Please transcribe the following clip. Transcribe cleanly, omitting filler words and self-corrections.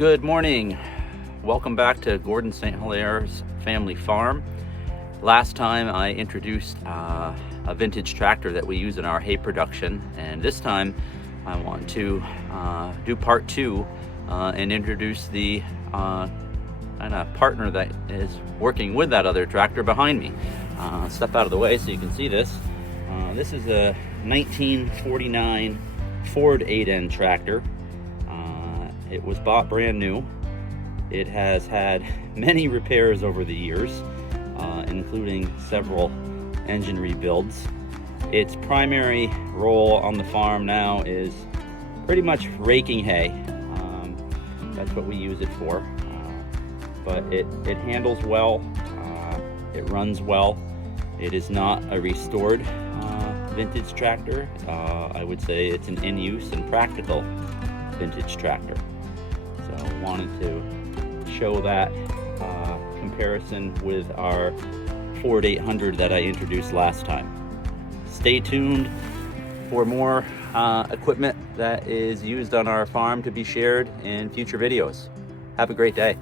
Good morning. Welcome back to Gordon St.Hilaire's family farm. Last time I introduced a vintage tractor that we use in our hay production, and this time I want to do part two and introduce the kind of partner that is working with that other tractor behind me. Step out of the way so you can see this. This is a 1949 Ford 8N tractor. It was bought brand new. It has had many repairs over the years, including several engine rebuilds. Its primary role on the farm now is pretty much raking hay. That's what we use it for. But it handles well, it runs well. It is not a restored vintage tractor. I would say it's an in-use and practical vintage tractor. So I wanted to show that comparison with our Ford 800 that I introduced last time. Stay tuned for more equipment that is used on our farm to be shared in future videos. Have a great day.